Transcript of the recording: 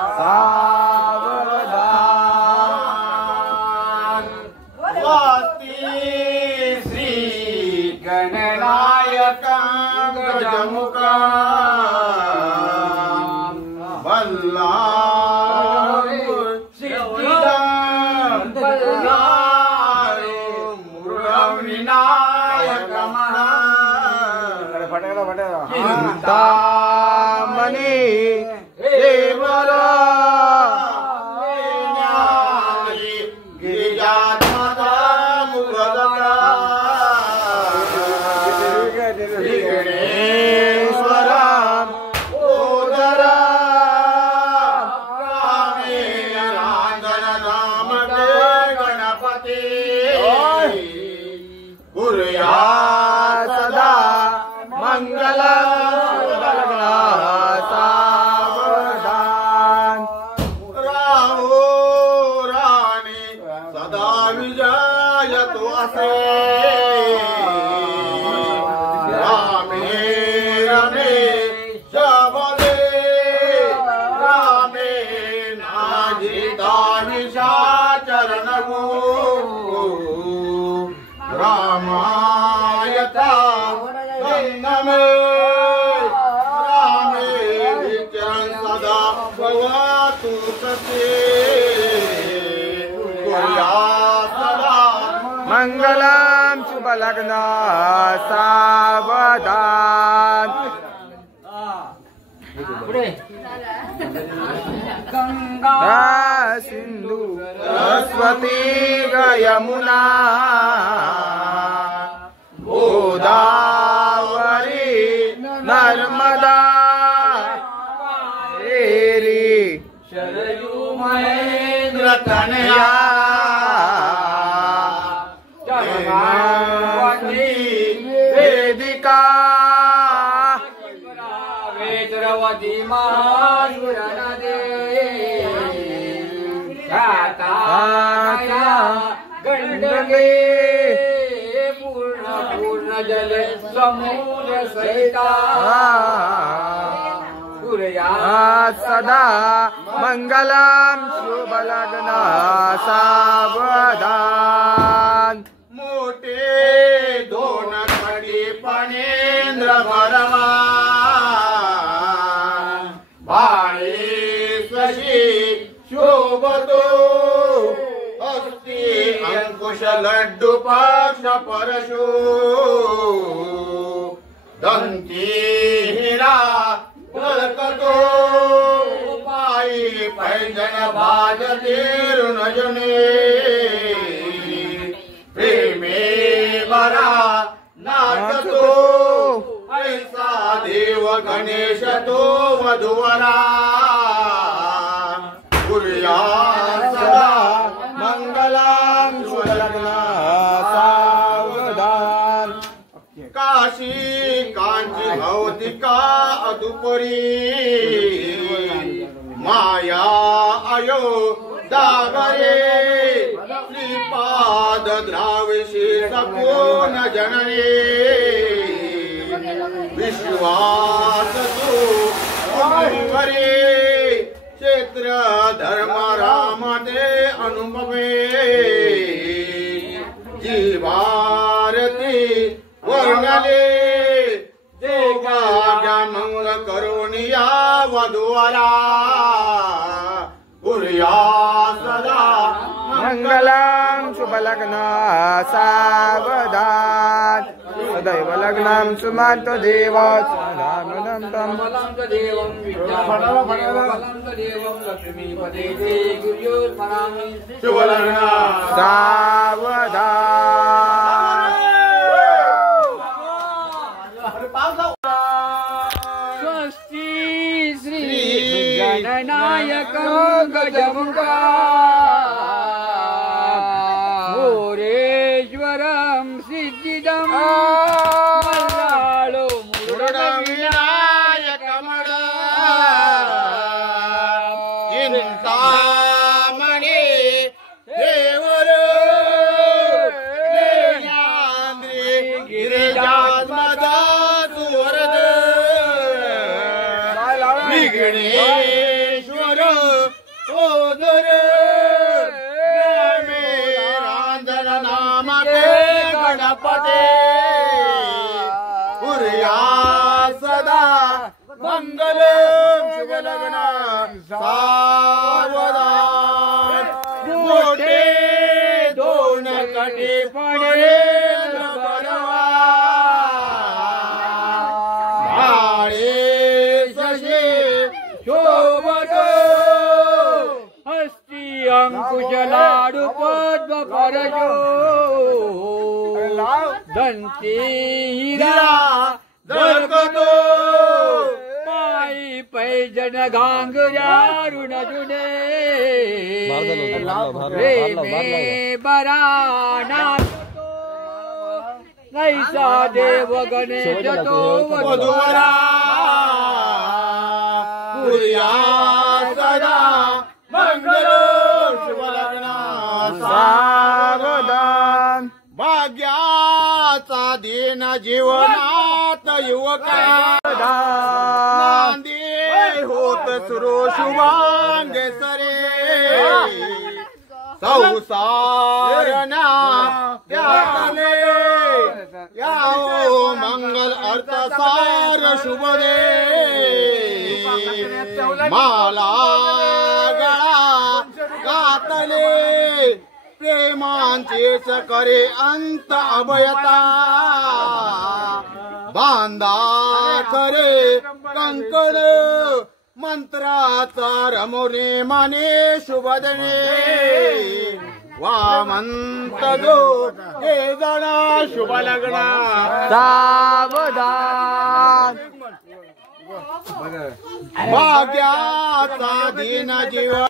सावधान वास्ती श्री गणनायकं गजमुखं बल्लाळं सिद्धिदं बल्लाळं मुरविनायकमं चिंतामणी देवरा गिरिजात्मका मुखदका गणेश्वरा ओदरा कामेय रांजन नामके गणपती कुर्यात् सदा मंगलम् रामायता संगमे रामे विचरण सदा भवतु सते कुर्यात् सदा मंगलम शुभ लग्न सावधान गंगा सिंधु सरस्वती यमुना गोदावरी नर्मदा कावेरी शरयू महेंद्र तनया जगन्नाथी वेदिका वेत्रवती महाशूरनदे गंडके पूर्ण जल समुद्र सहिता कुर्यात् सदा मंगलम शुभ लग्न सावधान मोठे दोन खडी फणेंद्र भरमा बाळेश्वरी शोभतो अंकुश लड्डू पक्ष परशु दंती हिरा दळकतो पायी पैंजन बाजते ऋणजने प्रेमे बरा नाचतो ऐसा देव गणेश तो वधुवरा कुर्यात् सदा मंगलम शुभ लग्न सावधान काशी कांची भौतिका अदुपरी माया अयो दागरे श्रीपाद द्राविशी सपूर्ण जननी विश्वास तु उमरी क्षेत्र धर्म राम दे अनुभवे जीवारती वर्णले देगा मंगल करुणिया वधुवरा कुर्यात् सदा मंगलम शुभ लग्न सावधान सदैव लग्नं सुमन्त देव सावधान स्वस्ति श्री गणनायकं गजमुखं मोरेश्वरं सिद्धिदं बल्लाळो मुरुडविनायकमं चिंतामणि देवरो गिरिजात्मजा सुवरद विघ्नेश्वर ओदर ग्रामे रांजन नामके गणपते पुर्या सदा मंगल शुभ लग्न सावधान मोठे दोन कटी पडे भाळे सशे शोभत हस्ती अंकुश लाडू पद्म परजो दंती हिरा दळकतो पायी पैजन घांगऱ्या ऋण जुने प्रेमे बरा नाचतो नैसा देव गणेश तो वधूवरा पुर्या सदा मंगल शुभ लग्न सावधान भाग्याचा दिन जीवनात युवका नांदी होत सुरो शुभांग सरे संसारना त्यातले याओ मंगल अर्थ सार शुभ दे माला गळा गातले प्रेमांचेच करे अंत अभयता बांधा करे कंकण मंत्राचा रमोने माने शुभदने वामंत जो हे जणा शुभ लग्न सावधान भाग्याचा दिन जीवन